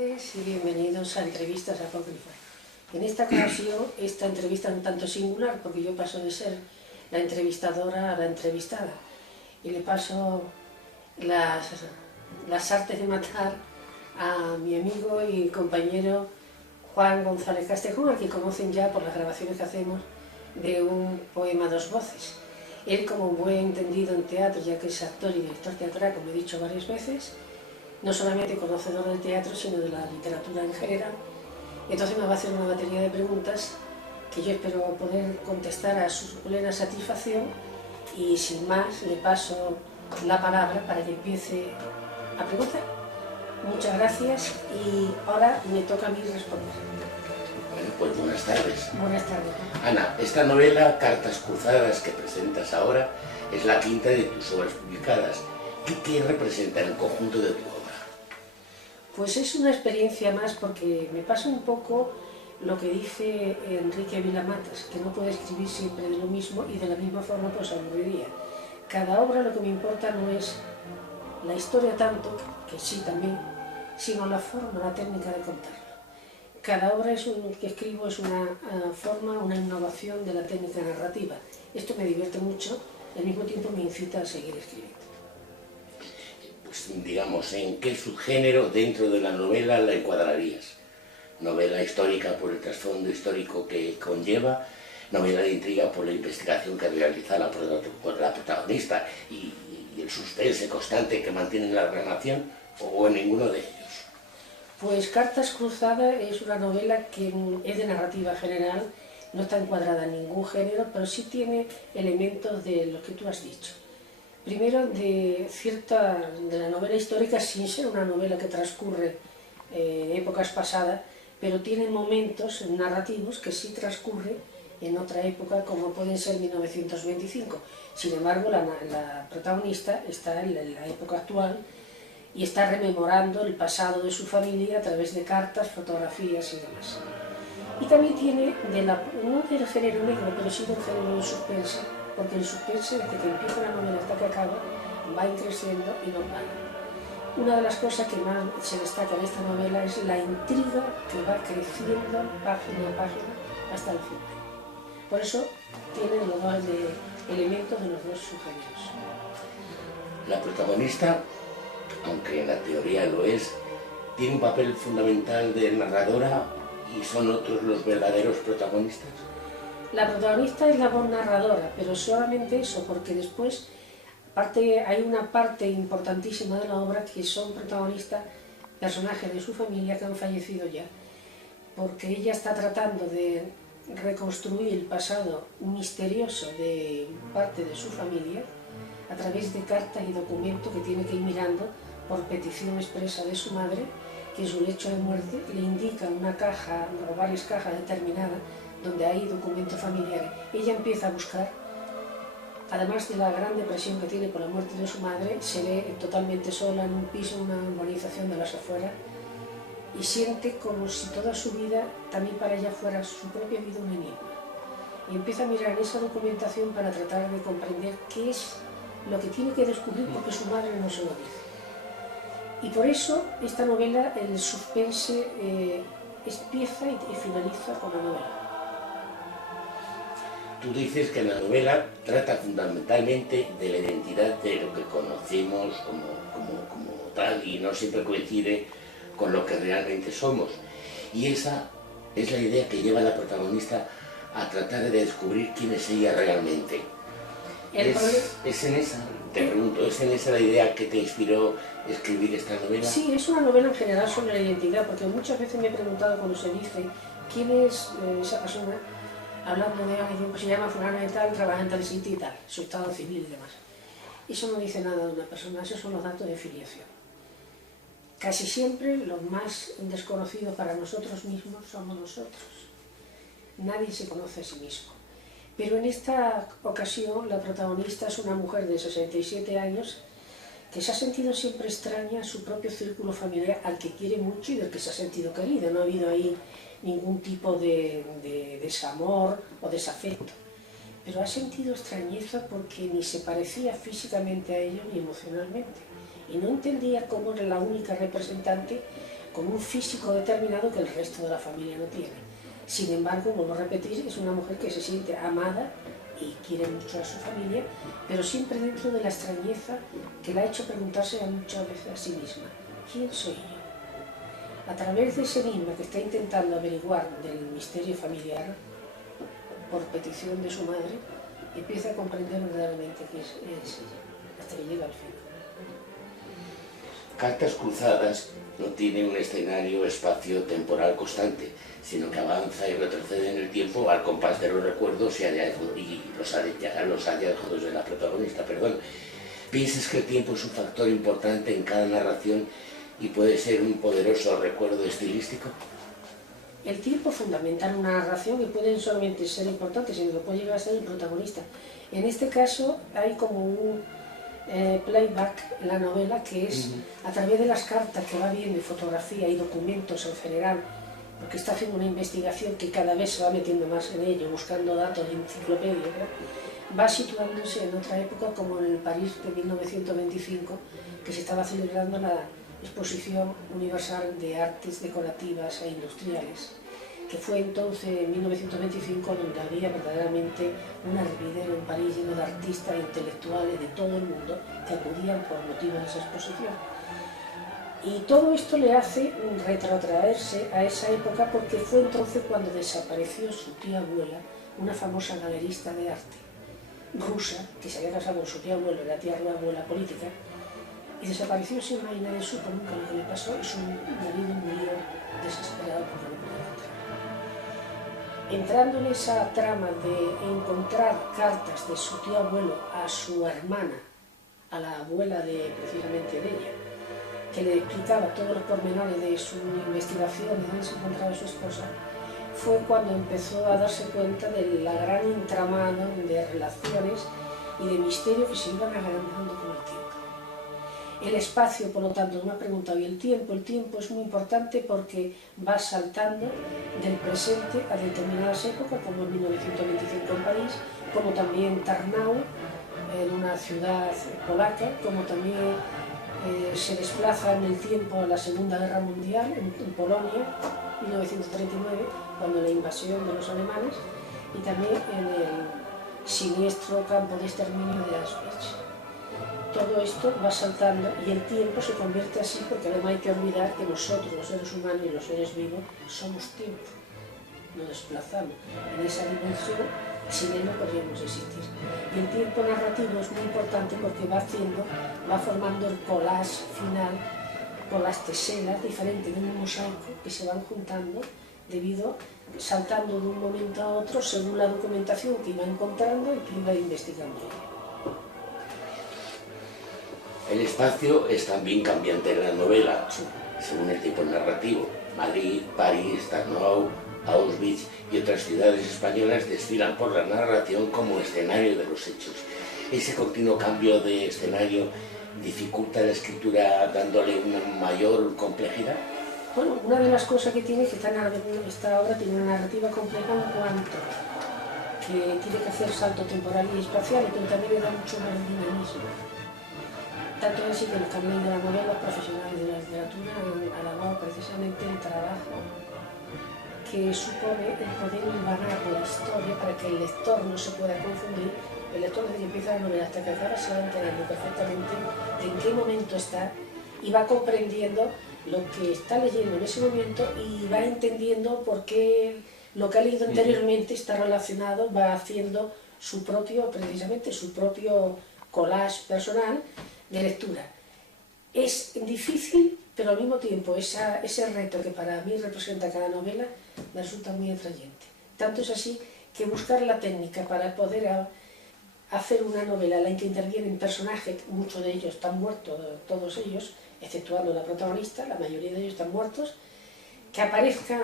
tardes y bienvenidos a Entrevistas Apócrifas. En esta ocasión, esta entrevista es un tanto singular porque yo paso de ser la entrevistadora a la entrevistada y le paso las artes de matar a mi amigo y compañero Juan González Castejón, al que conocen ya por las grabaciones que hacemos de un poema a dos voces. Él, como buen entendido en teatro, ya que es actor y director teatral, como he dicho varias veces, no solamente conocedor del teatro, sino de la literatura en general. Entonces me va a hacer una batería de preguntas que yo espero poder contestar a su plena satisfacción y sin más le paso la palabra para que empiece a preguntar. Muchas gracias y ahora me toca a mí responder. Bueno, pues buenas tardes. Buenas tardes. Ana, esta novela, Cartas Cruzadas, que presentas ahora, es la quinta de tus obras publicadas. ¿Qué representa el conjunto de tu obra? Pues es una experiencia más porque me pasa un poco lo que dice Enrique Vila-Matas, que no puede escribir siempre de lo mismo y de la misma forma pues aburriría. Cada obra lo que me importa no es la historia tanto, que sí también, sino la forma, la técnica de contarlo. Cada obra que escribo es una forma, una innovación de la técnica narrativa. Esto me divierte mucho y al mismo tiempo me incita a seguir escribiendo. Pues digamos, ¿en qué subgénero dentro de la novela la encuadrarías? Novela histórica por el trasfondo histórico que conlleva, novela de intriga por la investigación que realiza la protagonista y el suspense constante que mantiene la narración, o en ninguno de ellos. Pues Cartas Cruzadas es una novela que es de narrativa general, no está encuadrada en ningún género, pero sí tiene elementos de lo que tú has dicho. Primero, de la novela histórica, sin ser una novela que transcurre en épocas pasadas, pero tiene momentos narrativos que sí transcurren en otra época, como pueden ser 1925. Sin embargo, la protagonista está en la época actual y está rememorando el pasado de su familia a través de cartas, fotografías y demás. Y también tiene, no del género negro, pero sí del género de suspense, porque el suspense, desde que empieza la novela hasta que acaba, va creciendo y no para. Una de las cosas que más se destaca en esta novela es la intriga que va creciendo página a página hasta el final. Por eso tiene los dos elementos de los dos subgéneros. La protagonista, aunque en la teoría lo es, tiene un papel fundamental de narradora y son otros los verdaderos protagonistas. La protagonista es la voz narradora, pero solamente eso, porque después hay una parte importantísima de la obra que son protagonistas personajes de su familia que han fallecido ya, porque ella está tratando de reconstruir el pasado misterioso de parte de su familia a través de cartas y documentos que tiene que ir mirando por petición expresa de su madre, que en su lecho de muerte le indica una caja o varias cajas determinadas donde hay documentos familiares. Ella empieza a buscar, además de la gran depresión que tiene por la muerte de su madre, se ve totalmente sola en un piso, en una urbanización de las afueras, y siente como si toda su vida también para ella fuera su propia vida un enigma. Y empieza a mirar esa documentación para tratar de comprender qué es lo que tiene que descubrir porque su madre no se lo dice. Y por eso esta novela, el suspense, empieza y finaliza con la novela. Tú dices que la novela trata fundamentalmente de la identidad de lo que conocemos como tal y no siempre coincide con lo que realmente somos. Y esa es la idea que lleva a la protagonista a tratar de descubrir quién es ella realmente. ¿Es en esa, te pregunto, es en esa la idea que te inspiró escribir esta novela? Sí, es una novela en general sobre la identidad, porque muchas veces me he preguntado cuando se dice quién es esa persona, hablando de alguien que se llama fulano de tal, trabaja en tal sitio y tal, su estado civil y demás. Eso no dice nada de una persona, esos son los datos de filiación. Casi siempre los más desconocidos para nosotros mismos somos nosotros. Nadie se conoce a sí mismo. Pero en esta ocasión la protagonista es una mujer de 67 años que se ha sentido siempre extraña a su propio círculo familiar, al que quiere mucho y del que se ha sentido querida. No ha habido ahí ningún tipo de desamor o desafecto. Pero ha sentido extrañeza porque ni se parecía físicamente a ellos ni emocionalmente. Y no entendía cómo era la única representante con un físico determinado que el resto de la familia no tiene. Sin embargo, vuelvo a repetir, es una mujer que se siente amada y quiere mucho a su familia, pero siempre dentro de la extrañeza que la ha hecho preguntarse muchas veces a sí misma: ¿quién soy yo? A través de ese enigma que está intentando averiguar del misterio familiar, por petición de su madre, empieza a comprender verdaderamente qué es ella, hasta que llega al final. Cartas cruzadas no tiene un escenario espacio-temporal constante, sino que avanza y retrocede en el tiempo al compás de los recuerdos y los hallazgos de la protagonista. ¿Piensas que el tiempo es un factor importante en cada narración y puede ser un poderoso recuerdo estilístico? El tiempo fundamental en una narración que puede no solamente ser importante, sino que puede llegar a ser el protagonista. En este caso hay como un playback en la novela que es a través de las cartas que va viendo y fotografía y documentos en general, porque está haciendo una investigación que cada vez se va metiendo más en ello, buscando datos de enciclopedia, ¿verdad? Va situándose en otra época, como en el París de 1925, que se estaba celebrando la Exposición Universal de Artes Decorativas e Industriales, que fue entonces, en 1925, donde había verdaderamente un hervidero en París lleno de artistas e intelectuales de todo el mundo que acudían por motivo de esa exposición. Y todo esto le hace retrotraerse a esa época, porque fue entonces cuando desapareció su tía abuela, una famosa galerista de arte rusa, que se había casado con su tía abuela, la tía abuela política, y desapareció sin más y nadie supo nunca lo que le pasó, y su marido murió desesperado porque no podía encontrar. Entrando en esa trama de encontrar cartas de su tío abuelo a su hermana, a la abuela precisamente de ella, que le explicaba todos los pormenores de su investigación, de dónde se encontraba su esposa, fue cuando empezó a darse cuenta de la gran entramado de relaciones y de misterio que se iban agrandando con el tiempo. El espacio, por lo tanto, me ha preguntado, y el tiempo es muy importante porque va saltando del presente a determinadas épocas, como en 1925 en París, como también Tarnów, en una ciudad polaca, como también se desplaza en el tiempo a la Segunda Guerra Mundial, en Polonia, 1939, cuando la invasión de los alemanes, y también en el siniestro campo de exterminio de Auschwitz. Todo esto va saltando y el tiempo se convierte así, porque además hay que olvidar que nosotros, los seres humanos y los seres vivos, somos tiempo, nos desplazamos en esa dimensión, sin él no podríamos existir. Y el tiempo narrativo es muy importante porque va formando el collage final con las teselas diferentes de un mosaico que se van juntando saltando de un momento a otro según la documentación que iba encontrando y que iba investigando. El espacio es también cambiante en la novela, según el tipo narrativo. Madrid, París, Tarnów, Auschwitz y otras ciudades españolas desfilan por la narración como escenario de los hechos. Ese continuo cambio de escenario dificulta la escritura dándole una mayor complejidad. Bueno, una de las cosas que tiene es que esta obra tiene una narrativa compleja en cuanto que tiene que hacer salto temporal y espacial, pero también le da mucho más dinamismo. Tanto es así que los que han leído la novela, los profesionales de la literatura, han alabado precisamente el trabajo que supone el poder hilvanar la historia para que el lector no se pueda confundir. El lector, desde que empieza la novela hasta que acaba, se va enterando perfectamente de en qué momento está y va comprendiendo lo que está leyendo en ese momento y va entendiendo por qué lo que ha leído anteriormente está relacionado, va haciendo precisamente su propio collage personal de lectura. Es difícil, pero al mismo tiempo ese reto que para mí representa cada novela me resulta muy atrayente. Tanto es así que buscar la técnica para poder hacer una novela en la que intervienen personajes, muchos de ellos están muertos, todos ellos, exceptuando la protagonista, la mayoría de ellos están muertos, que aparezcan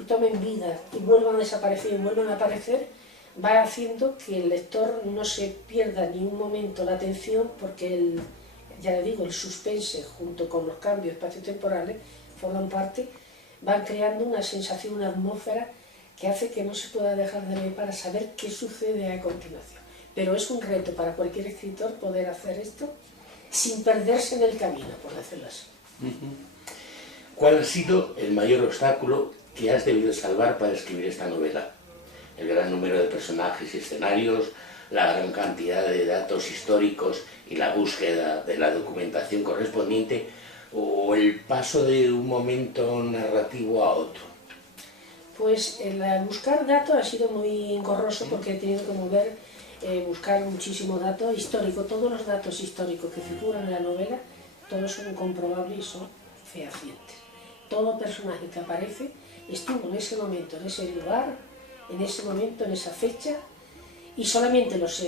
y tomen vida y vuelvan a desaparecer y vuelvan a aparecer, va haciendo que el lector no se pierda ni un momento la atención, porque ya le digo, el suspense junto con los cambios espaciotemporales forman parte, van creando una sensación, una atmósfera que hace que no se pueda dejar de leer para saber qué sucede a continuación. Pero es un reto para cualquier escritor poder hacer esto sin perderse en el camino, por decirlo así. ¿Cuál ha sido el mayor obstáculo que has debido salvar para escribir esta novela? El gran número de personajes y escenarios, la gran cantidad de datos históricos y la búsqueda de la documentación correspondiente, o el paso de un momento narrativo a otro. Pues el buscar datos ha sido muy engorroso porque he tenido que mover, buscar muchísimo dato histórico. Todos los datos históricos que figuran en la novela, todos son comprobables y son fehacientes. Todo personaje que aparece estuvo en ese momento, en ese lugar, en ese momento, en esa fecha, y solamente los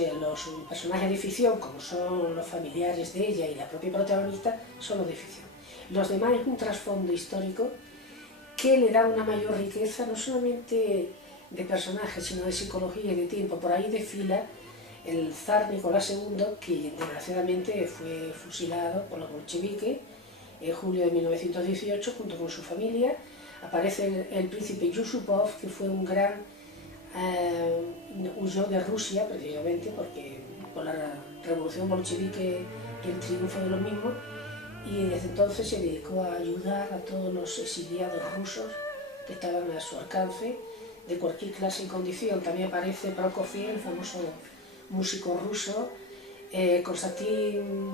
personajes de ficción, como son los familiares de ella y la propia protagonista, son los de ficción. Los demás es un trasfondo histórico que le da una mayor riqueza, no solamente de personajes, sino de psicología y de tiempo. Por ahí desfila el zar Nicolás II, que desgraciadamente fue fusilado por los bolcheviques en julio de 1918, junto con su familia. Aparece el príncipe Yusupov, que fue un gran... huyó de Rusia, precisamente, porque por la revolución bolchevique y el triunfo de los mismos, y desde entonces se dedicó a ayudar a todos los exiliados rusos que estaban a su alcance, de cualquier clase y condición. También aparece Prokofiev, el famoso músico ruso, Konstantin,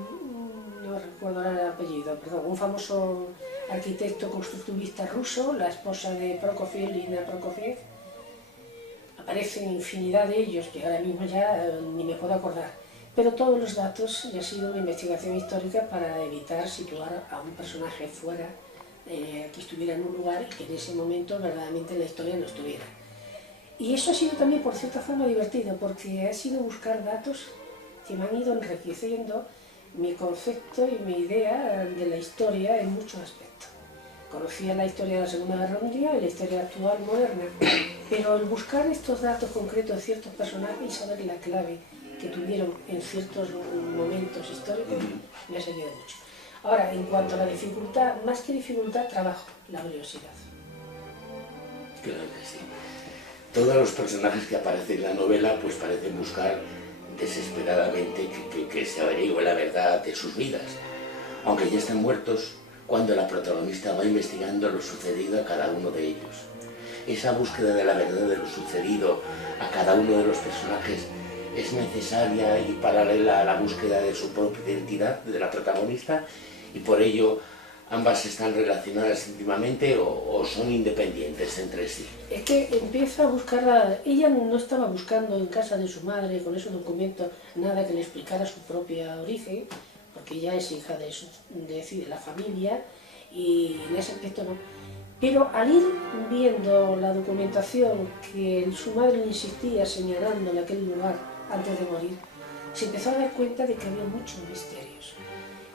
no recuerdo ahora el apellido, perdón, un famoso arquitecto constructivista ruso, la esposa de Prokofiev, Lina Prokofiev. Aparecen infinidad de ellos, que ahora mismo ya ni me puedo acordar. Pero todos los datos ya ha sido una investigación histórica para evitar situar a un personaje fuera, que estuviera en un lugar y que en ese momento verdaderamente en la historia no estuviera. Y eso ha sido también por cierta forma divertido, porque ha sido buscar datos que me han ido enriqueciendo mi concepto y mi idea de la historia en muchos aspectos. Conocía la historia de la Segunda Guerra Mundial y la historia actual moderna, pero el buscar estos datos concretos de ciertos personajes y saber la clave que tuvieron en ciertos momentos históricos me ha servido mucho. Ahora, en cuanto a la dificultad, más que dificultad, trabajo, la curiosidad. Claro que sí. Todos los personajes que aparecen en la novela pues parecen buscar desesperadamente que se averigüe la verdad de sus vidas, aunque ya están muertos, cuando la protagonista va investigando lo sucedido a cada uno de ellos. Esa búsqueda de la verdad de lo sucedido a cada uno de los personajes es necesaria y paralela a la búsqueda de su propia identidad, de la protagonista, y por ello ambas están relacionadas íntimamente o son independientes entre sí. Es que empieza a buscar, ella no estaba buscando en casa de su madre, con esos documentos, nada que le explicara su propia origen, porque ella es hija de la familia y en ese aspecto no. Pero al ir viendo la documentación que su madre le insistía señalándole aquel lugar antes de morir, se empezó a dar cuenta de que había muchos misterios,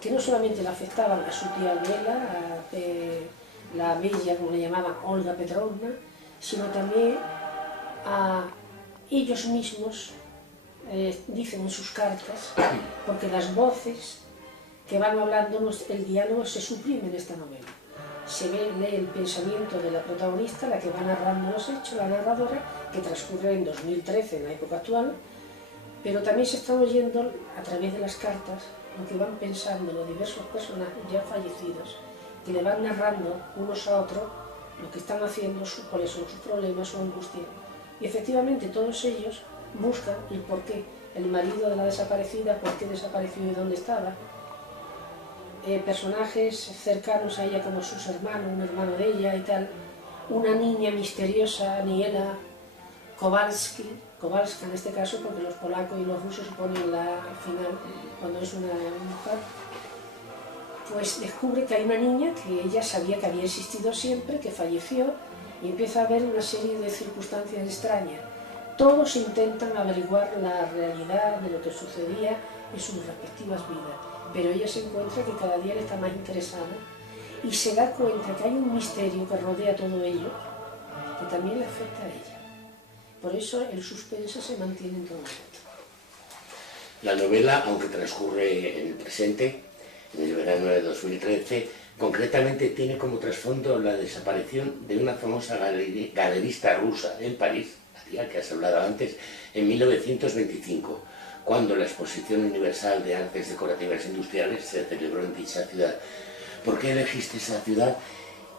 que no solamente le afectaban a su tía abuela, a la bella, como le llamaban, Olga Petrovna, sino también a ellos mismos, dicen en sus cartas, porque las voces que van hablando, el diálogo se suprime en esta novela. Se lee el pensamiento de la protagonista, la que va narrando los hechos, la narradora, que transcurre en 2013, en la época actual, pero también se está oyendo a través de las cartas lo que van pensando los diversos personajes ya fallecidos, que le van narrando unos a otros lo que están haciendo, cuáles son sus problemas, su angustia. Y efectivamente todos ellos buscan el porqué. El marido de la desaparecida, por qué desapareció y dónde estaba. Personajes cercanos a ella como sus hermanos, un hermano de ella y tal. Una niña misteriosa, Aniela Kowalska en este caso, porque los polacos y los rusos ponen la final cuando es una mujer, pues descubre que hay una niña que ella sabía que había existido siempre, que falleció, y empieza a ver una serie de circunstancias extrañas. Todos intentan averiguar la realidad de lo que sucedía en sus respectivas vidas, pero ella se encuentra que cada día le está más interesada y se da cuenta que hay un misterio que rodea todo ello, que también le afecta a ella. Por eso el suspense se mantiene en todo momento. La novela, aunque transcurre en el presente, en el verano de 2013, concretamente tiene como trasfondo la desaparición de una famosa galerista rusa en París, la que has hablado antes, en 1925, cuando la Exposición Universal de Artes Decorativas Industriales se celebró en dicha ciudad. ¿Por qué elegiste esa ciudad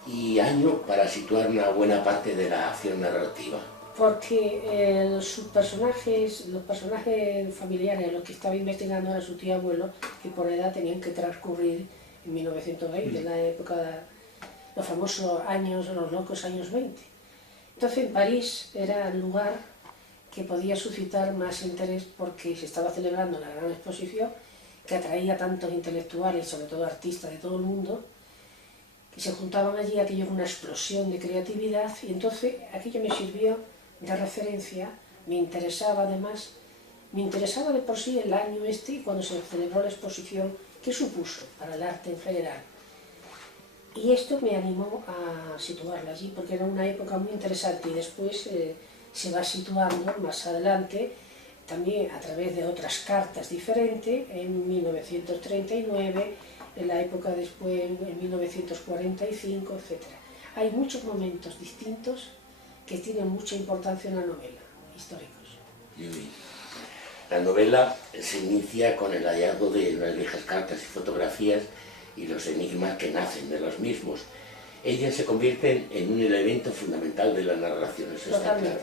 y año para situar una buena parte de la acción narrativa? Porque los personajes familiares, los que estaba investigando era su tío abuelo, que por edad tenían que transcurrir en 1920, en la época de los famosos años, los locos años 20. Entonces en París era el lugar que podía suscitar más interés porque se estaba celebrando la gran exposición que atraía a tantos intelectuales, sobre todo artistas de todo el mundo, que se juntaban allí. Aquello era una explosión de creatividad y entonces aquello me sirvió de referencia. Me interesaba además, me interesaba de por sí el año y cuando se celebró la exposición, qué supuso para el arte en general. Y esto me animó a situarla allí porque era una época muy interesante y después se va situando más adelante también a través de otras cartas diferentes, en 1939, en la época después, en 1945, etc. Hay muchos momentos distintos que tienen mucha importancia en la novela, históricos. Muy bien. La novela se inicia con el hallazgo de unas viejas cartas y fotografías y los enigmas que nacen de los mismos. Ellas se convierten en un elemento fundamental de la narración, eso está claro.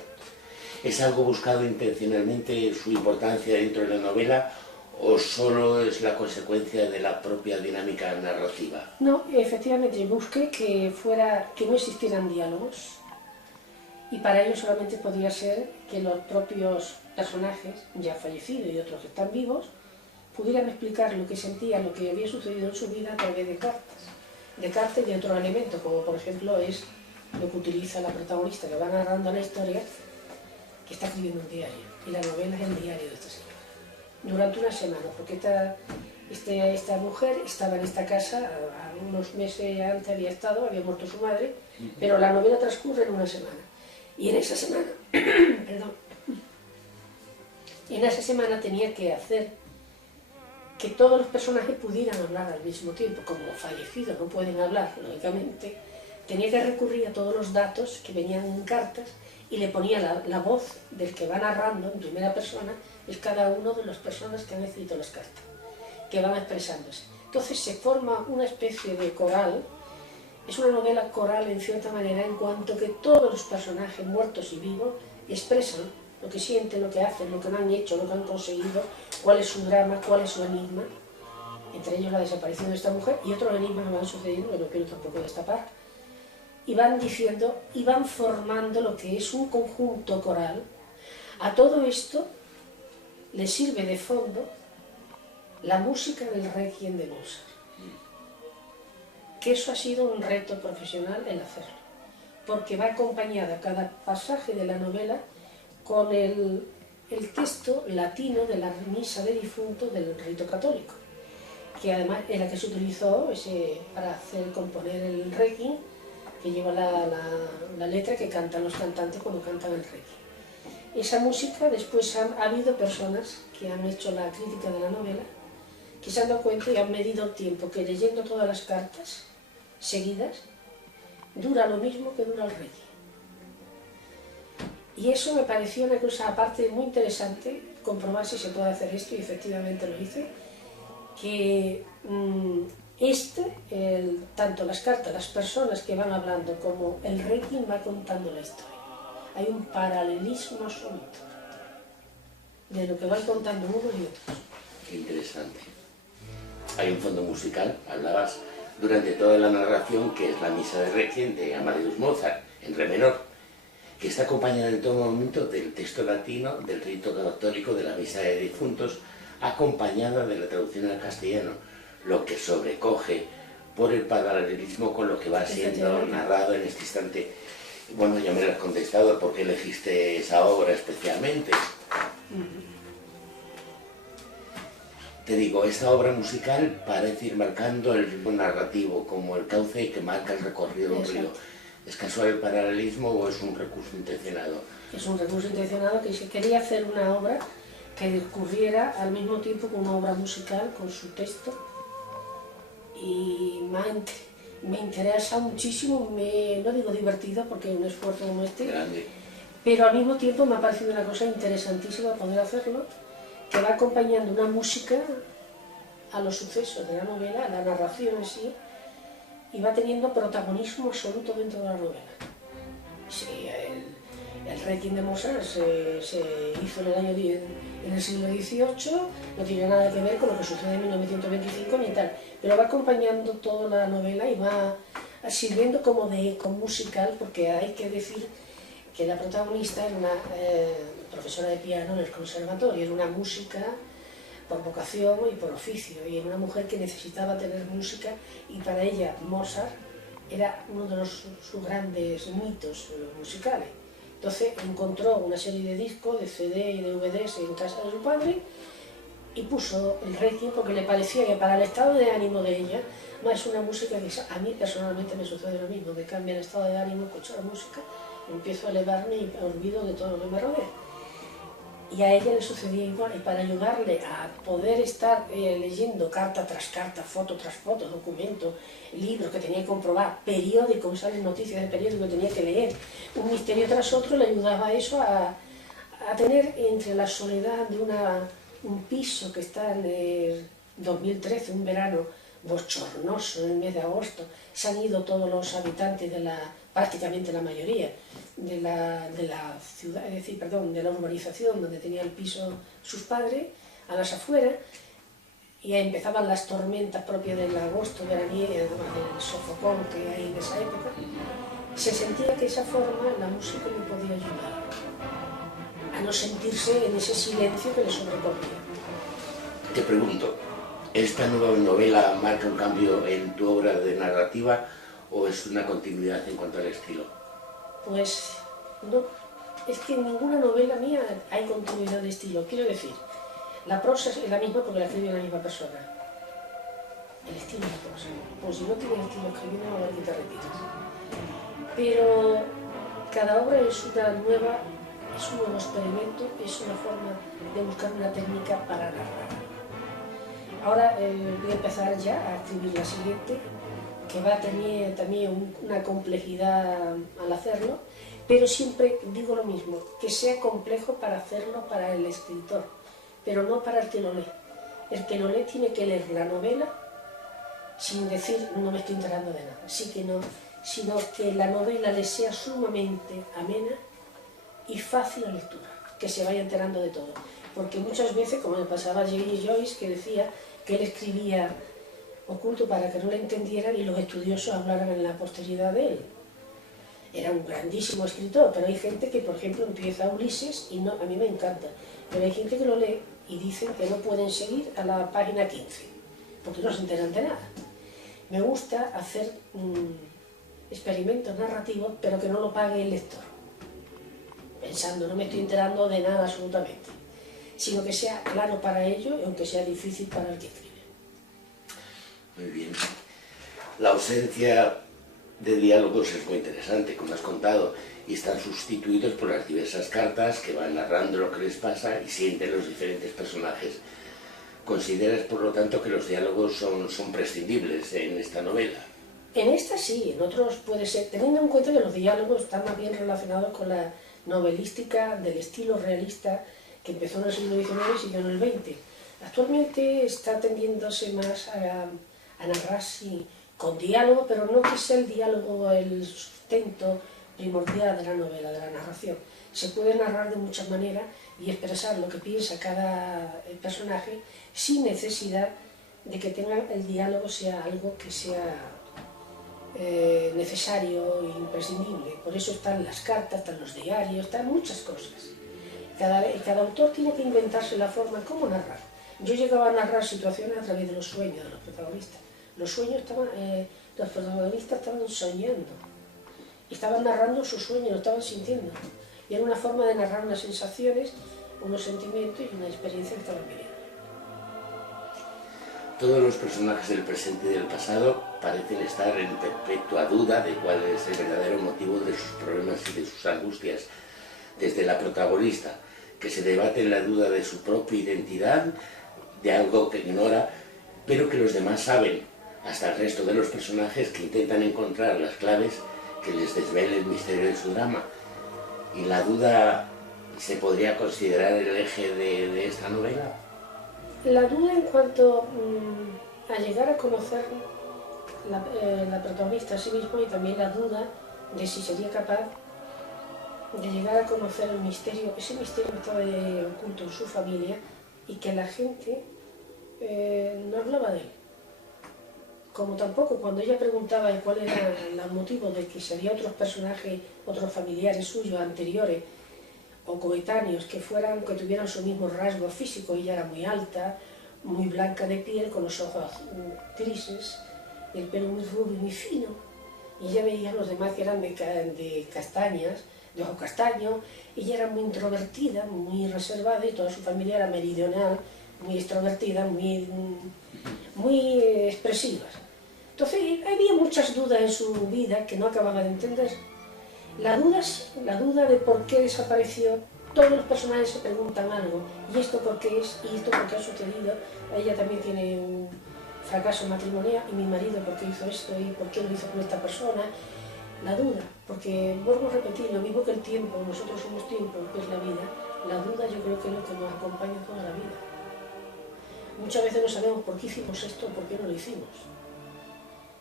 ¿Es algo buscado intencionalmente su importancia dentro de la novela o solo es la consecuencia de la propia dinámica narrativa? No, efectivamente, busqué que no existieran diálogos y para ello solamente podía ser que los propios personajes, ya fallecidos y otros que están vivos, pudieran explicar lo que sentían, lo que había sucedido en su vida a través de cartas y de otros elementos, como por ejemplo es lo que utiliza la protagonista que va narrando la historia, que está escribiendo un diario, y la novela es el diario de esta señora. Durante una semana, porque esta mujer estaba en esta casa, unos meses antes había muerto su madre, pero la novela transcurre en una semana. Y en esa semana, perdón, en esa semana tenía que hacer que todos los personajes pudieran hablar al mismo tiempo. Como fallecidos no pueden hablar, lógicamente, tenía que recurrir a todos los datos que venían en cartas y le ponía la voz del que va narrando en primera persona, es cada uno de las personas que han escrito las cartas, que van expresándose. Entonces se forma una especie de coral. Es una novela coral en cierta manera en cuanto que todos los personajes muertos y vivos expresan lo que sienten, lo que hacen, lo que han hecho, lo que han conseguido, cuál es su drama, cuál es su enigma, entre ellos la desaparición de esta mujer y otros enigmas que van sucediendo que no quiero tampoco destapar, y van diciendo y van formando lo que es un conjunto coral. A todo esto le sirve de fondo la música del Requiem de Mozart, que eso ha sido un reto profesional el hacerlo, porque va acompañada cada pasaje de la novela con el texto latino de la misa de difuntos del rito católico, que además es la que se utilizó para componer el Requiem, que lleva la letra que cantan los cantantes cuando cantan el Requiem. Esa música, después ha habido personas que han hecho la crítica de la novela, que se han dado cuenta y han medido el tiempo, que leyendo todas las cartas seguidas, dura lo mismo que dura el Requiem. Y eso me pareció una cosa aparte muy interesante, comprobar si se puede hacer esto, y efectivamente lo hice, que tanto las cartas, las personas que van hablando, como el Requiem va contando la historia. Hay un paralelismo absoluto de lo que van contando unos y otros. Qué interesante. Hay un fondo musical, hablabas durante toda la narración, que es la misa de Requiem de Amadeus Mozart, en re menor, que está acompañada en todo momento del texto latino, del rito católico de la misa de difuntos, acompañada de la traducción al castellano, lo que sobrecoge por el paralelismo con lo que va siendo narrado en este instante. Bueno, ya me lo has contestado, ¿por qué elegiste esa obra especialmente? Te digo, esta obra musical parece ir marcando el ritmo narrativo, como el cauce que marca el recorrido de un río. ¿Es casual el paralelismo o es un recurso intencionado? Es un recurso intencionado, que se quería hacer una obra que discurriera al mismo tiempo que una obra musical con su texto, y me interesa muchísimo, no digo divertido porque es un esfuerzo como este, grande, pero al mismo tiempo me ha parecido una cosa interesantísima poder hacerlo, que va acompañando una música a los sucesos de la novela, a la narración en sí, y va teniendo protagonismo absoluto dentro de la novela. Sí, el Requiem de Mozart se hizo en el siglo XVIII, no tiene nada que ver con lo que sucede en 1925 ni tal, pero va acompañando toda la novela y va sirviendo como de eco musical, porque hay que decir que la protagonista era una profesora de piano en el conservatorio, era una música por vocación y por oficio, y era una mujer que necesitaba tener música, y para ella Mozart era uno de sus grandes mitos musicales. Entonces encontró una serie de discos, de CD y de DVDs en casa de su padre y puso el Requiem porque le parecía que para el estado de ánimo de ella, es una música que a mí personalmente me sucede lo mismo, me cambia el estado de ánimo, escucho la música, empiezo a elevarme y me olvido de todo lo que me rodea. Y a ella le sucedía igual, y para ayudarle a poder estar leyendo carta tras carta, foto tras foto, documentos, libros que tenía que comprobar, periódicos, salen noticias de periódicos que tenía que leer, un misterio tras otro, le ayudaba a eso, a tener entre la soledad de un piso que está en el 2013, un verano bochornoso en el mes de agosto, se han ido todos los habitantes prácticamente la mayoría, de la ciudad, es decir, perdón, de la urbanización donde tenía el piso sus padres, a las afueras, y ahí empezaban las tormentas propias del agosto, veraniego, del sofocón que hay en esa época. Se sentía que de esa forma la música le podía ayudar a no sentirse en ese silencio que le sobrecorría. Te pregunto, ¿esta nueva novela marca un cambio en tu obra de narrativa o es una continuidad en cuanto al estilo? Pues no, es que en ninguna novela mía hay continuidad de estilo. Quiero decir, la prosa es la misma porque la escribe la misma persona. El estilo es la prosa. Pues si no tienes estilo escribiendo, no va a haber que te repitas. Pero cada obra es un nuevo experimento, es una forma de buscar una técnica para narrar. Ahora voy a empezar ya a escribir la siguiente, que va a tener también una complejidad al hacerlo, pero siempre digo lo mismo, que sea complejo para hacerlo para el escritor, pero no para el que lo lee. El que lo lee tiene que leer la novela sin decir, no me estoy enterando de nada, sí que no, sino que la novela le sea sumamente amena y fácil la lectura, que se vaya enterando de todo. Porque muchas veces, como me pasaba a James Joyce, que decía que él escribía oculto para que no le entendieran y los estudiosos hablaran en la posteridad de él. Era un grandísimo escritor, pero hay gente que, por ejemplo, empieza Ulises y no, a mí me encanta, pero hay gente que lo lee y dicen que no pueden seguir a la página 15, porque no se enteran de nada. Me gusta hacer experimentos narrativos, pero que no lo pague el lector, pensando, no me estoy enterando de nada absolutamente, sino que sea claro para ellos, aunque sea difícil para el que escribe. Muy bien. La ausencia de diálogos es muy interesante, como has contado, y están sustituidos por las diversas cartas que van narrando lo que les pasa y sienten los diferentes personajes. ¿Consideras, por lo tanto, que los diálogos son prescindibles en esta novela? En esta sí, en otros puede ser, teniendo en cuenta que los diálogos están más bien relacionados con la novelística del estilo realista que empezó en el siglo XIX y siguió en el XX. Actualmente está tendiéndose más a narrar sí, con diálogo, pero no que sea el diálogo el sustento primordial de la novela, de la narración. Se puede narrar de muchas maneras y expresar lo que piensa cada personaje sin necesidad de que el diálogo sea algo que sea necesario e imprescindible. Por eso están las cartas, están los diarios, están muchas cosas. Cada autor tiene que inventarse la forma cómo narrar. Yo llegaba a narrar situaciones a través de los sueños de los protagonistas. Los protagonistas estaban soñando, estaban narrando sus sueños, lo estaban sintiendo. Y era una forma de narrar unas sensaciones, unos sentimientos y una experiencia que estaban viviendo. Todos los personajes del presente y del pasado parecen estar en perpetua duda de cuál es el verdadero motivo de sus problemas y de sus angustias. Desde la protagonista, que se debate en la duda de su propia identidad, de algo que ignora, pero que los demás saben, hasta el resto de los personajes que intentan encontrar las claves que les desvelen el misterio de su drama. ¿Y la duda se podría considerar el eje de esta novela? La duda en cuanto a llegar a conocer la protagonista a sí misma y también la duda de si sería capaz de llegar a conocer el misterio, ese misterio que estaba oculto en su familia y que la gente no hablaba de él. Como tampoco cuando ella preguntaba cuál era el motivo de que si había otros personajes, otros familiares suyos anteriores o coetáneos que tuvieran su mismo rasgo físico, ella era muy alta, muy blanca de piel, con los ojos grises, y el pelo muy rubio y muy fino, y ella veía a los demás que eran de castañas, de ojos castaños, y ella era muy introvertida, muy reservada, y toda su familia era meridional, muy extrovertida, muy expresivas. Entonces había muchas dudas en su vida que no acababa de entender. La duda de por qué desapareció, todos los personajes se preguntan algo, y esto por qué es, y esto por qué ha sucedido. Ella también tiene un fracaso matrimonial, y mi marido por qué hizo esto, y por qué lo hizo con esta persona. La duda, porque vuelvo a repetir, lo mismo que el tiempo, nosotros somos tiempo, que es la vida, la duda yo creo que es lo que nos acompaña toda la vida. Muchas veces no sabemos por qué hicimos esto, por qué no lo hicimos,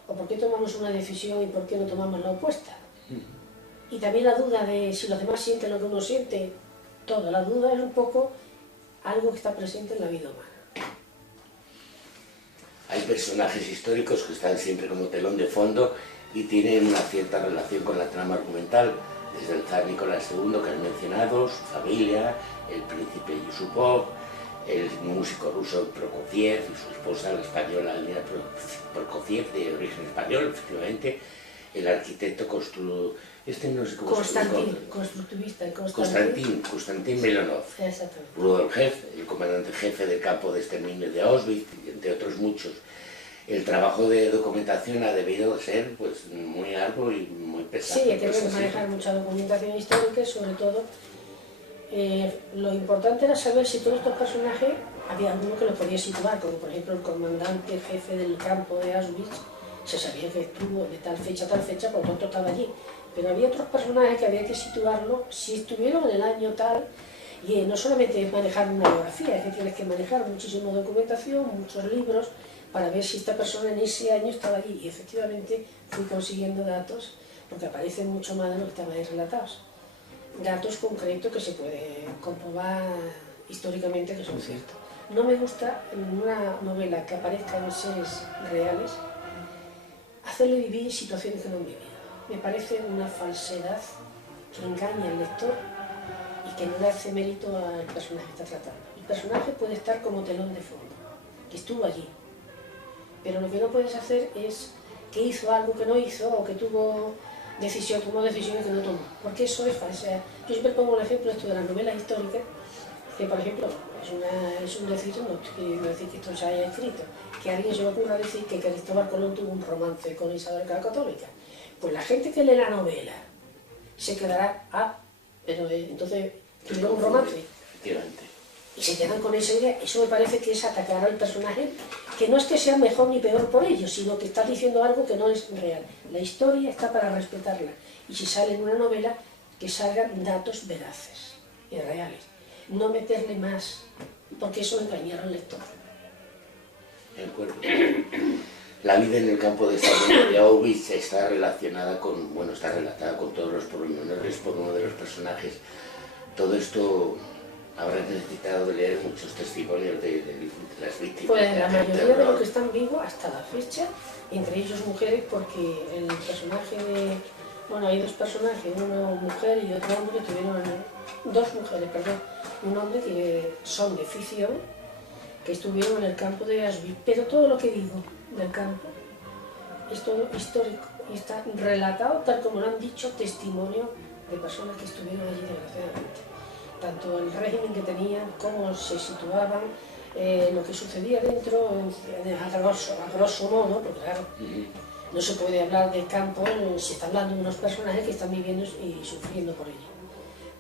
o por qué tomamos una decisión y por qué no tomamos la opuesta. Y también la duda de si los demás sienten lo que uno siente, todo. La duda es un poco algo que está presente en la vida humana. Hay personajes históricos que están siempre como telón de fondo y tienen una cierta relación con la trama argumental, desde el zar Nicolás II que han mencionado, su familia, el príncipe Yusupov, el músico ruso Prokofiev y su esposa, la española Alina Prokofiev, de origen español, efectivamente, el arquitecto Konstantin Melonov, Rudolf Hess, el comandante jefe del campo de exterminio de Auschwitz, entre otros muchos. El trabajo de documentación ha debido ser pues, muy arduo y muy pesado. Sí, he tenido que manejar mucha documentación histórica y sobre todo lo importante era saber si todos estos personajes había alguno que lo podía situar, como por ejemplo el comandante jefe del campo de Auschwitz, se sabía que estuvo de tal fecha a tal fecha, por lo tanto estaba allí. Pero había otros personajes que había que situarlo si estuvieron en el año tal, y no solamente es manejar una biografía, es que tienes que manejar muchísima documentación, muchos libros, para ver si esta persona en ese año estaba allí. Y efectivamente fui consiguiendo datos, porque aparecen mucho más de lo que estaban ahí relatados. Datos concretos que se puede comprobar históricamente que son ciertos. No me gusta en una novela que aparezcan seres reales hacerle vivir situaciones que no han vivido. Me parece una falsedad que engaña al lector y que no le hace mérito al personaje que está tratando. El personaje puede estar como telón de fondo, que estuvo allí, pero lo que no puedes hacer es que hizo algo que no hizo o que tomó decisiones que no tomó, porque eso es falsedad. Yo siempre pongo un ejemplo esto de las novelas históricas, que por ejemplo es un decir, no quiero decir que esto se haya escrito, que a alguien se le ocurra decir que Cristóbal Colón tuvo un romance con Isabel la Católica. Pues la gente que lee la novela se quedará, pero entonces tuvieron un romance. Y se quedan con esa idea. Eso me parece que es atacar al personaje, que no es que sea mejor ni peor por ello, sino que está diciendo algo que no es real. La historia está para respetarla. Y si sale en una novela, que salgan datos veraces y reales. No meterle más, porque eso engañará al lector. De acuerdo. La vida en el campo de exterminio de Auschwitz está relacionada con, está relatada con todos los pormenores por uno de los personajes. Todo esto habrá necesitado de leer muchos testimonios de las víctimas. Pues la mayoría de los que están vivos hasta la fecha, entre ellos mujeres, porque el personaje de... hay dos personajes, una mujer y otro hombre que tuvieron... Dos mujeres, perdón. Un hombre que son de ficción, que estuvieron en el campo de Auschwitz, pero todo lo que digo del campo es todo histórico y está relatado tal como lo han dicho testimonios de personas que estuvieron allí desgraciadamente. Tanto el régimen que tenían, cómo se situaban, lo que sucedía dentro, a grosso modo, porque claro, no se puede hablar de campo, se está hablando de unos personajes que están viviendo y sufriendo por ello.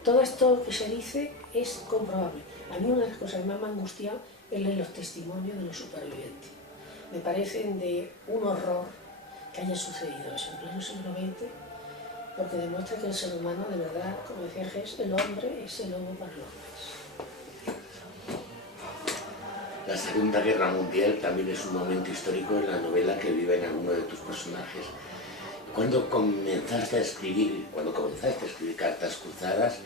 Todo esto que se dice es comprobable. A mí una de las cosas que más me ha angustiado es leer los testimonios de los supervivientes. Me parecen de un horror que haya sucedido eso en pleno siglo XX, porque demuestra que el ser humano, de verdad, como decía Hess, el hombre es el lobo para los hombres. La Segunda Guerra Mundial también es un momento histórico en la novela que vive en alguno de tus personajes. Cuando comenzaste a escribir Cartas Cruzadas,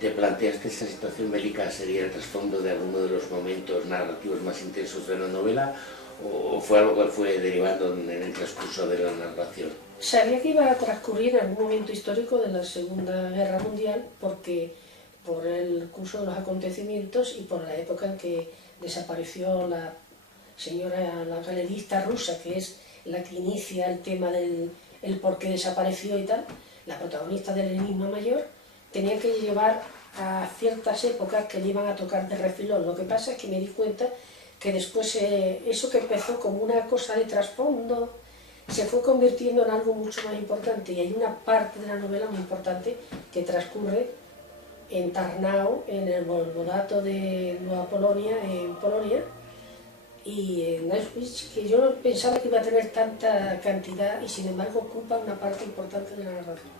¿te planteaste esa situación bélica sería el trasfondo de alguno de los momentos narrativos más intensos de la novela, o fue algo que fue derivando en el transcurso de la narración? Sabía que iba a transcurrir en algún momento histórico de la Segunda Guerra Mundial, porque por el curso de los acontecimientos y por la época en que desapareció la señora, la galerista rusa, que es la que inicia el tema del por qué desapareció y tal, la protagonista del enigma mayor, tenía que llevar a ciertas épocas que le iban a tocar de refilón. Lo que pasa es que me di cuenta que después eso que empezó como una cosa de trasfondo se fue convirtiendo en algo mucho más importante, y hay una parte de la novela muy importante que transcurre en Tarnów, en el Voivodato de Nueva Polonia, en Polonia, y en Auschwitz, que yo no pensaba que iba a tener tanta cantidad y sin embargo ocupa una parte importante de la narración.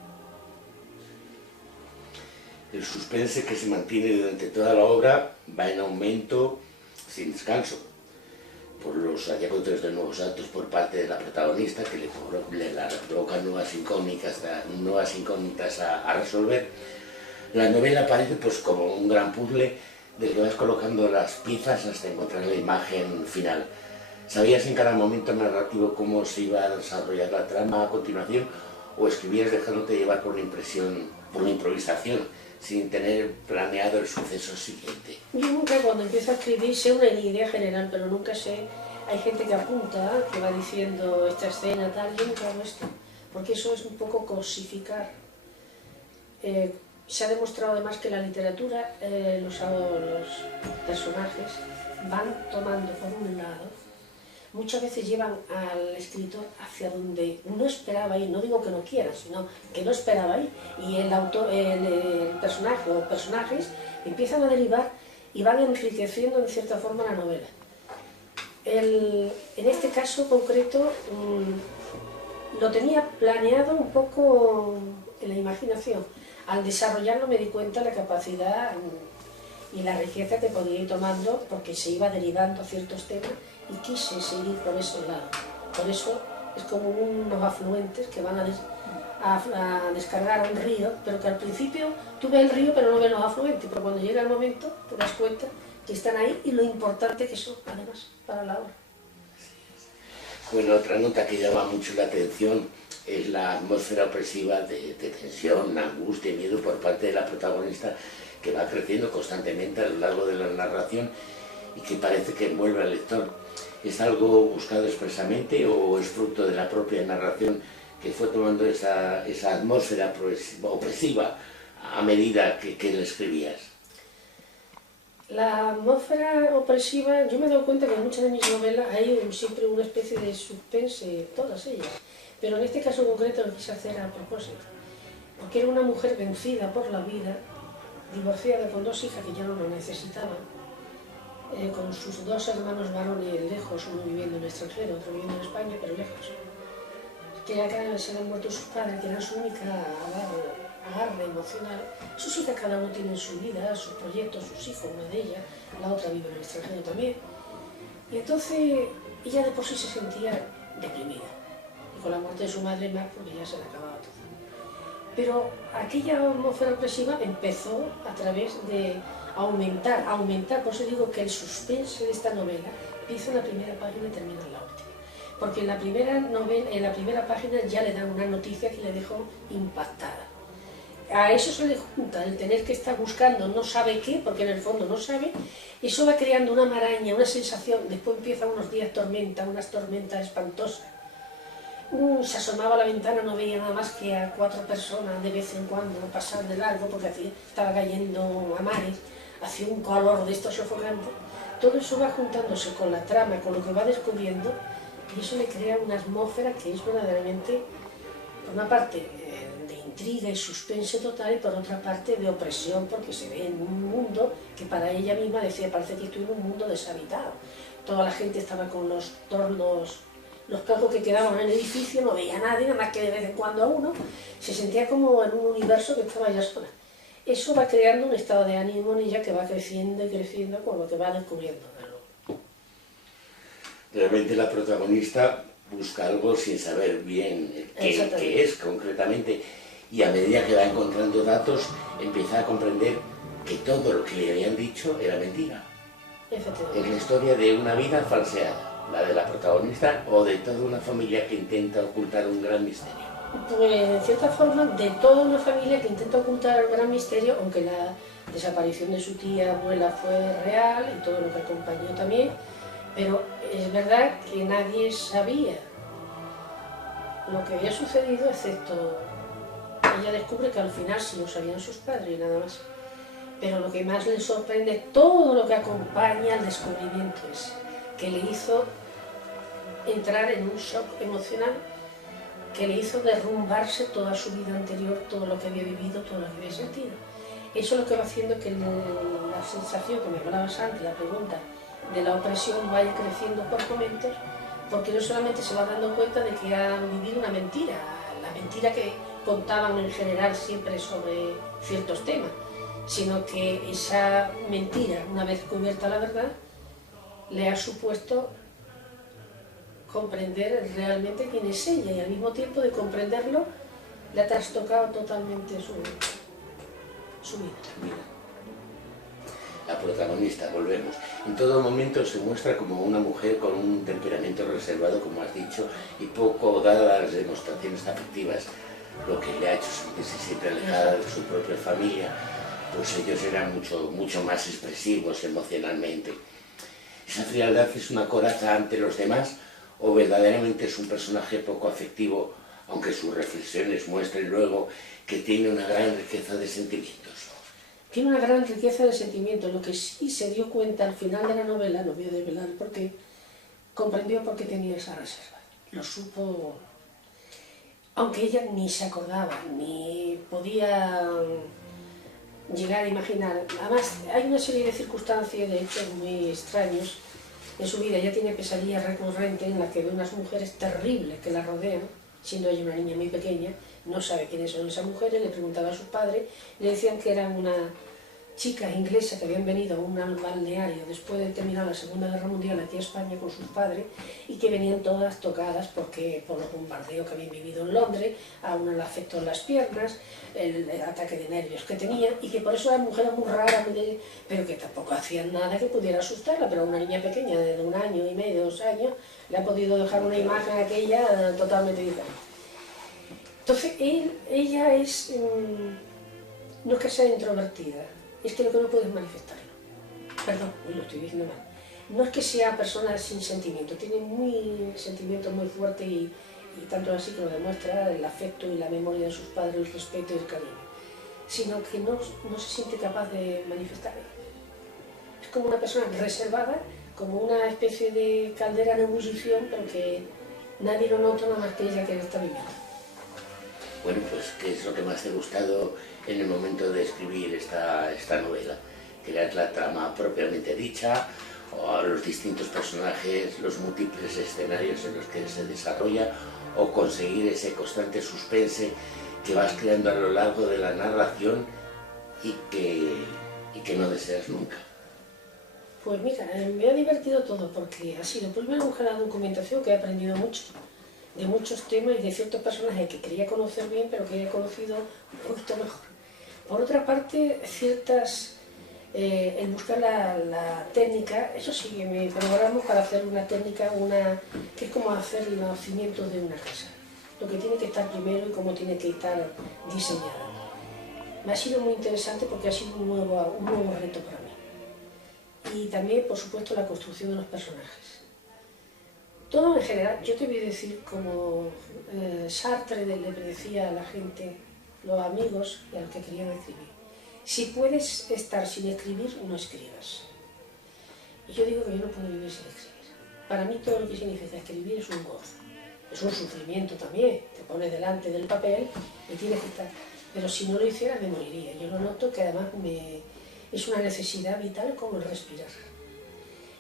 El suspense que se mantiene durante toda la obra va en aumento sin descanso por los hallazgos de nuevos actos por parte de la protagonista, que le provocan nuevas incógnitas a resolver. La novela parece pues como un gran puzzle del que vas colocando las piezas hasta encontrar la imagen final. ¿Sabías en cada momento narrativo cómo se iba a desarrollar la trama a continuación, o escribías dejándote llevar por la improvisación, sin tener planeado el suceso siguiente? Yo nunca, cuando empiezo a escribir, sé una idea general, pero nunca sé. Hay gente que apunta, que va diciendo esta escena, tal. Yo nunca hago esto, porque eso es un poco cosificar. Se ha demostrado además que la literatura, los personajes van tomando por un lado, muchas veces llevan al escritor hacia donde no esperaba ir. No digo que no quiera, sino que no esperaba ir, y el personaje o personajes empiezan a derivar y van enriqueciendo en cierta forma la novela. En este caso concreto lo tenía planeado un poco en la imaginación. Al desarrollarlo me di cuenta de la capacidad y la riqueza que podía ir tomando, porque se iba derivando a ciertos temas y quise seguir por esos lados. Por eso es como unos afluentes que van a descargar a un río, pero que al principio tú ves el río pero no ves los afluentes, pero cuando llega el momento te das cuenta que están ahí y lo importante que son, además, para la obra. Bueno, otra nota que llama mucho la atención es la atmósfera opresiva de tensión, angustia y miedo por parte de la protagonista, que va creciendo constantemente a lo largo de la narración y que parece que envuelve al lector. ¿Es algo buscado expresamente o es fruto de la propia narración que fue tomando esa atmósfera opresiva a medida que la escribías? La atmósfera opresiva, yo me he dado cuenta que en muchas de mis novelas hay siempre una especie de suspense, todas ellas, pero en este caso concreto lo quise hacer a propósito, porque era una mujer vencida por la vida, divorciada con dos hijas que ya no lo necesitaban, con sus dos hermanos varones lejos, uno viviendo en el extranjero, otro viviendo en España, pero lejos, que acá se le han muerto sus padres, que eran su única agarre emocional. Sus hijas cada uno tiene su vida, sus proyectos, sus hijos, una de ellas, la otra vive en el extranjero también. Y entonces ella de por sí se sentía deprimida, y con la muerte de su madre más, porque ya se le acababa todo. Pero aquella atmósfera opresiva empezó a través de aumentar, por eso digo que el suspense de esta novela empieza en la primera página y termina en la última. Porque en la primera página ya le dan una noticia que le dejó impactada. A eso se le junta el tener que estar buscando no sabe qué, porque en el fondo no sabe, y eso va creando una maraña, una sensación. Después empiezan unos días tormenta, unas tormentas espantosas. Se asomaba a la ventana, no veía nada más que a 4 personas de vez en cuando pasar de largo, porque estaba cayendo a mares, hacía un calor de estos sofocantes. Todo eso va juntándose con la trama, con lo que va descubriendo, y eso le crea una atmósfera que es verdaderamente, por una parte, de intriga y suspense total, y por otra parte de opresión, porque se ve en un mundo que para ella misma decía, parece que estoy en un mundo deshabitado. Toda la gente estaba con los tornos, los pocos que quedaban en el edificio, no veía a nadie, nada más que de vez en cuando a uno, se sentía como en un universo que estaba ya sola. Eso va creando un estado de ánimo en ella que va creciendo y creciendo con lo que va descubriendo. Realmente la protagonista busca algo sin saber bien qué es concretamente, y a medida que va encontrando datos empieza a comprender que todo lo que le habían dicho era mentira. Es la historia de una vida falseada, la de la protagonista o de toda una familia que intenta ocultar un gran misterio. Pues en cierta forma de toda una familia que intenta ocultar el gran misterio, aunque la desaparición de su tía abuela fue real y todo lo que acompañó también, pero es verdad que nadie sabía lo que había sucedido, excepto ella descubre que al final sí lo sabían sus padres y nada más. Pero lo que más le sorprende, todo lo que acompaña al descubrimiento es que le hizo entrar en un shock emocional, que le hizo derrumbarse toda su vida anterior, todo lo que había vivido, todo lo que había sentido. Eso es lo que va haciendo que la sensación que me hablabas antes, la pregunta de la opresión, vaya creciendo por momentos, porque no solamente se va dando cuenta de que ha vivido una mentira, la mentira que contaban en general siempre sobre ciertos temas, sino que esa mentira, una vez cubierta la verdad, le ha supuesto comprender realmente quién es ella, y al mismo tiempo de comprenderlo le ha trastocado totalmente su vida. La protagonista, volvemos, en todo momento se muestra como una mujer con un temperamento reservado, como has dicho, y poco dada a las demostraciones afectivas, lo que le ha hecho sentirse siempre alejada de su propia familia, pues ellos eran mucho más expresivos emocionalmente. ¿Esa frialdad es una coraza ante los demás o verdaderamente es un personaje poco afectivo, aunque sus reflexiones muestren luego que tiene una gran riqueza de sentimientos? Tiene una gran riqueza de sentimientos. Lo que sí se dio cuenta al final de la novela, no voy a desvelar porque comprendió por qué tenía esa reserva. Lo supo, aunque ella ni se acordaba, ni podía llegar a imaginar. Además, hay una serie de circunstancias, de hechos muy extraños en su vida. Ella tiene pesadillas recurrentes en las que ve unas mujeres terribles que la rodean, siendo ella una niña muy pequeña, no sabe quiénes son esas mujeres, le preguntaba a sus padres, le decían que eran una chicas inglesas que habían venido a un balneario después de terminar la Segunda Guerra Mundial aquí a España con sus padres, y que venían todas tocadas por los bombardeos que habían vivido en Londres, a una le afectó en las piernas, el ataque de nervios que tenía, y que por eso eran mujeres muy raras, pero que tampoco hacían nada que pudiera asustarla, pero a una niña pequeña de 1 año y medio, 2 años, le ha podido dejar una imagen aquella totalmente diferente. Entonces, ella es, no es que sea introvertida, es que lo que no puede es manifestarlo. Perdón, lo estoy diciendo mal. No es que sea persona sin sentimiento, tiene sentimientos muy fuertes y tanto así que lo demuestra el afecto y la memoria de sus padres, el respeto y el cariño, sino que no se siente capaz de manifestarlo. Es como una persona reservada, como una especie de caldera en ebullición, pero que nadie lo nota nada más que ella que está viviendo. Bueno, pues, ¿qué es lo que más te ha gustado en el momento de escribir esta novela? ¿Que era la trama propiamente dicha, o los distintos personajes, los múltiples escenarios en los que se desarrolla, o conseguir ese constante suspense que vas creando a lo largo de la narración y que no deseas nunca? Pues mira, me ha divertido todo, porque ha sido primero buscar la documentación, que he aprendido mucho, de muchos temas y de ciertos personajes que quería conocer bien, pero que he conocido un poquito mejor. Por otra parte, el buscar la técnica, eso sí, que me programo para hacer una técnica, que es como hacer los cimientos de una casa, lo que tiene que estar primero y cómo tiene que estar diseñada. Me ha sido muy interesante porque ha sido un nuevo reto para mí. Y también, por supuesto, la construcción de los personajes. Todo en general, yo te voy a decir, como Sartre le decía a la gente, los amigos y a los que querían escribir: si puedes estar sin escribir, no escribas. Y yo digo que yo no puedo vivir sin escribir. Para mí todo lo que significa escribir es un gozo. Es un sufrimiento también, te pones delante del papel y tienes que estar... Pero si no lo hiciera me moriría. Yo lo noto que además es una necesidad vital como el respirar.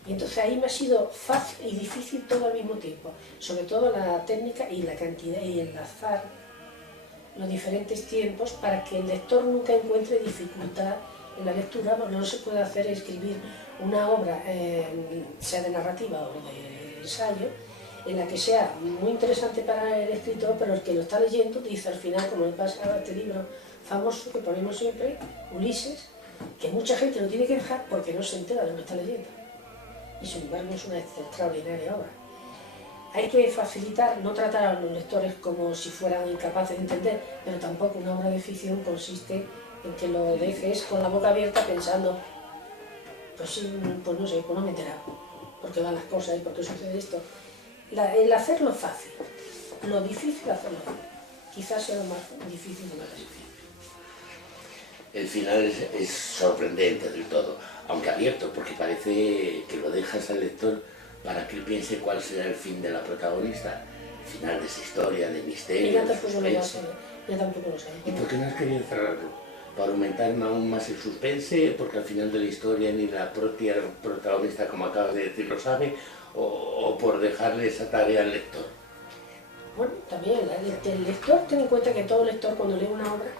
Y entonces ahí me ha sido fácil y difícil todo al mismo tiempo, sobre todo la técnica y la cantidad y enlazar los diferentes tiempos para que el lector nunca encuentre dificultad en la lectura, porque no se puede hacer escribir una obra, sea de narrativa o de ensayo, en la que sea muy interesante para el escritor, pero el que lo está leyendo dice al final, como le pasa a este libro famoso que ponemos siempre, Ulises, que mucha gente lo tiene que dejar porque no se entera de lo que está leyendo. Y sin embargo es una extraordinaria obra. Hay que facilitar, no tratar a los lectores como si fueran incapaces de entender, pero tampoco una obra de ficción consiste en que lo dejes con la boca abierta pensando, pues sí, pues no sé, pues no me he enterado, por qué van las cosas y por qué sucede esto. El hacerlo fácil, lo difícil hacerlo fácil, quizás sea lo más difícil de la ficción. El final es sorprendente del todo, aunque abierto, porque parece que lo dejas al lector para que él piense cuál será el fin de la protagonista, el final de esa historia, de misterio. Ella tampoco lo sabe, ella tampoco lo sabe. ¿Y por qué no has querido cerrarlo? ¿Para aumentar aún más el suspense? ¿Porque al final de la historia ni la propia protagonista, como acabas de decir, lo sabe? ¿O por dejarle esa tarea al lector? Bueno, también el lector, ten en cuenta que todo lector cuando lee una obra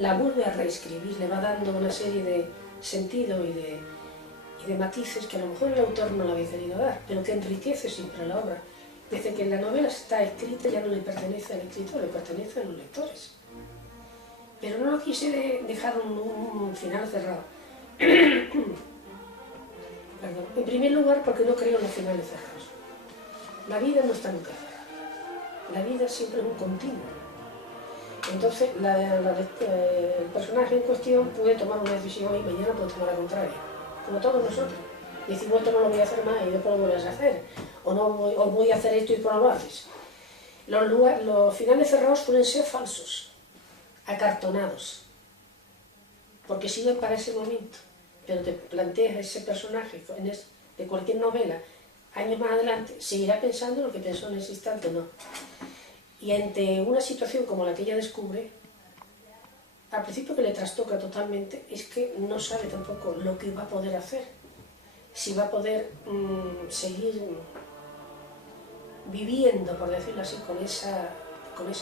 la vuelve a reescribir, le va dando una serie de sentido y de matices que a lo mejor el autor no le había querido dar, pero que enriquece siempre la obra. Desde que la novela está escrita ya no le pertenece al escritor, le pertenece a los lectores. Pero no lo quise dejar un final cerrado. Perdón. En primer lugar, porque no creo en los finales cerrados. La vida no está nunca cerrada. La vida siempre es un continuo. Entonces, el personaje en cuestión puede tomar una decisión y mañana puede tomar la contraria, como todos nosotros. Y decimos, esto no lo voy a hacer más y después lo vuelves a hacer, o voy a hacer esto y después no lo haces. Los finales cerrados suelen ser falsos, acartonados, porque sirven para ese momento, pero te planteas ese personaje de cualquier novela, años más adelante, seguirá pensando lo que pensó en ese instante o no. Y ante una situación como la que ella descubre, al principio que le trastoca totalmente, es que no sabe tampoco lo que va a poder hacer, si va a poder seguir viviendo, por decirlo así, con ese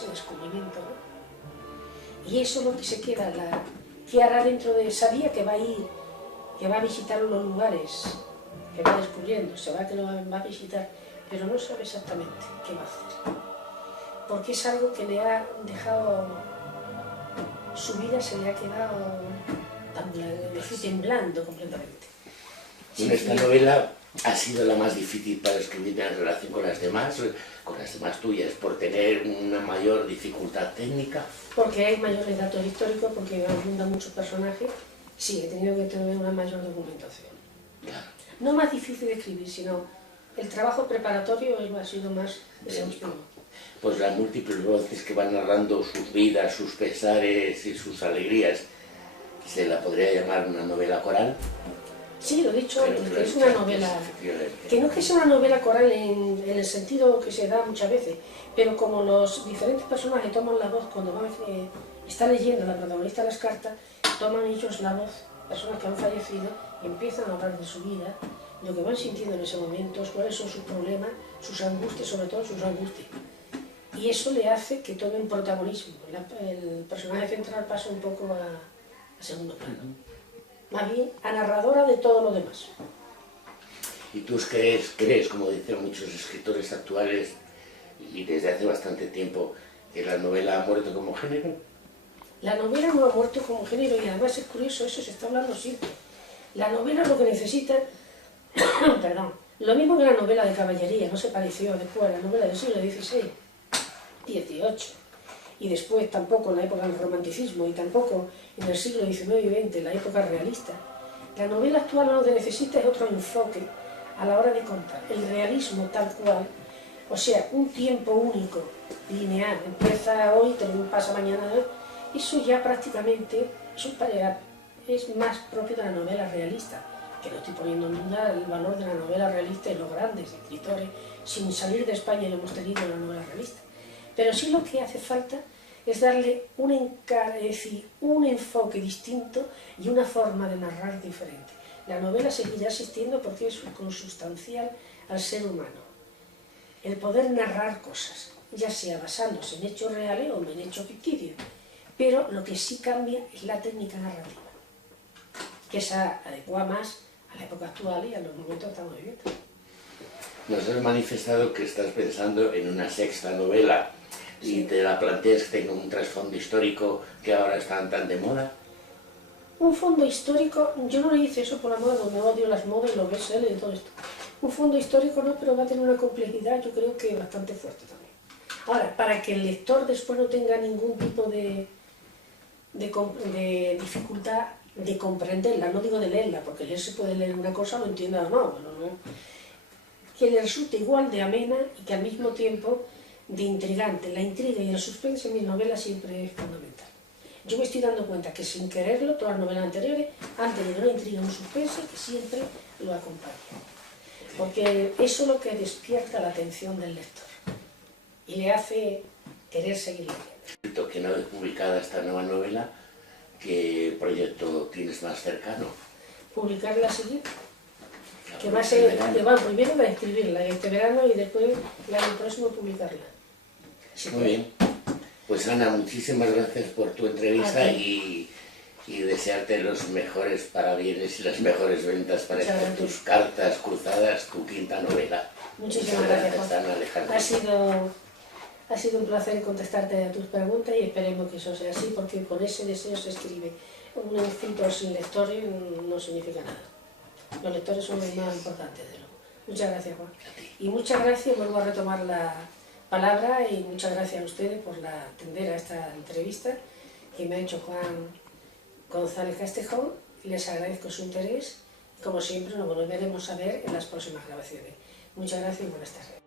descubrimiento, ¿no? Y eso es lo que se queda, ¿qué hará dentro de esa vía? Que va a ir, que va a visitar los lugares que va descubriendo, se va que lo va a visitar, pero no sabe exactamente qué va a hacer. Porque es algo que le ha dejado, su vida se le ha quedado temblando completamente. Esta novela ha sido la más difícil para escribir en relación con las demás tuyas, por tener una mayor dificultad técnica. Porque hay mayores datos históricos, porque abundan muchos personajes, sí, he tenido que tener una mayor documentación. Claro. No más difícil de escribir, sino el trabajo preparatorio ha sido más exhaustivo. Pues las múltiples voces que van narrando sus vidas, sus pesares y sus alegrías, ¿se la podría llamar una novela coral? Sí, lo he dicho antes, que es una novela, que no es que sea una novela coral en el sentido que se da muchas veces, pero como los diferentes personajes toman la voz cuando está leyendo la protagonista las cartas, toman ellos la voz, personas que han fallecido, y empiezan a hablar de su vida, lo que van sintiendo en ese momento, cuáles son sus problemas, sus angustias, sobre todo sus angustias. Y eso le hace que tome un protagonismo. El personaje central pasa un poco a segundo plano. Más bien a narradora de todo lo demás. ¿Y tú crees, como dicen muchos escritores actuales, y desde hace bastante tiempo, que la novela ha muerto como género? La novela no ha muerto como género y además es curioso, eso se está hablando siempre. La novela lo que necesita, perdón, lo mismo que la novela de caballería, no se pareció después a la novela del siglo XVI, XVIII, y después tampoco en la época del romanticismo y tampoco en el siglo XIX y XX, la época realista. La novela actual lo que necesita es otro enfoque a la hora de contar, el realismo tal cual, o sea, un tiempo único, lineal, empieza hoy, pasa mañana, eso ya prácticamente es más propio de la novela realista, que no estoy poniendo en duda el valor de la novela realista y los grandes escritores, sin salir de España lo hemos tenido en la novela realista. Pero sí lo que hace falta es darle un enfoque distinto y una forma de narrar diferente. La novela seguirá existiendo porque es consustancial al ser humano. El poder narrar cosas, ya sea basándose en hechos reales o en hechos ficticios, pero lo que sí cambia es la técnica narrativa, que se adecua más a la época actual y a los momentos que estamos viviendo. Nos has manifestado que estás pensando en una sexta novela y te la planteas que tenga un trasfondo histórico que ahora están tan de moda. Un fondo histórico, yo no le hice eso por la moda, me odio las modas, los bestsellers y todo esto. Un fondo histórico no, pero va a tener una complejidad, yo creo que bastante fuerte también. Ahora, para que el lector después no tenga ningún tipo de dificultad de comprenderla, no digo de leerla, porque él se puede leer una cosa, lo entienda o no, pero no, que le resulte igual de amena y que al mismo tiempo de intrigante. La intriga y el suspense en mis novelas siempre es fundamental. Yo me estoy dando cuenta que sin quererlo, todas las novelas anteriores han tenido una intriga y un suspense que siempre lo acompaña. Porque eso es lo que despierta la atención del lector y le hace querer seguir leyendo. Que no es publicada esta nueva novela, ¿qué proyecto tienes más cercano? Publicar la siguiente, que va a ser, primero para escribirla este verano y después el año próximo publicarla. Muy bien. Pues Ana, muchísimas gracias por tu entrevista y desearte los mejores parabienes y las mejores ventas para tus cartas cruzadas, tu quinta novela. Muchísimas gracias, Ana Alejandra. Ha sido un placer contestarte a tus preguntas y esperemos que eso sea así, porque con ese deseo se escribe. Un escritor sin lectores no significa nada. Los lectores son los más importantes de luego. Muchas gracias, Juan. Y muchas gracias, vuelvo a retomar la palabra y muchas gracias a ustedes por atender a esta entrevista que me ha hecho Juan González Castejón. Les agradezco su interés y como siempre nos volveremos a ver en las próximas grabaciones. Muchas gracias y buenas tardes.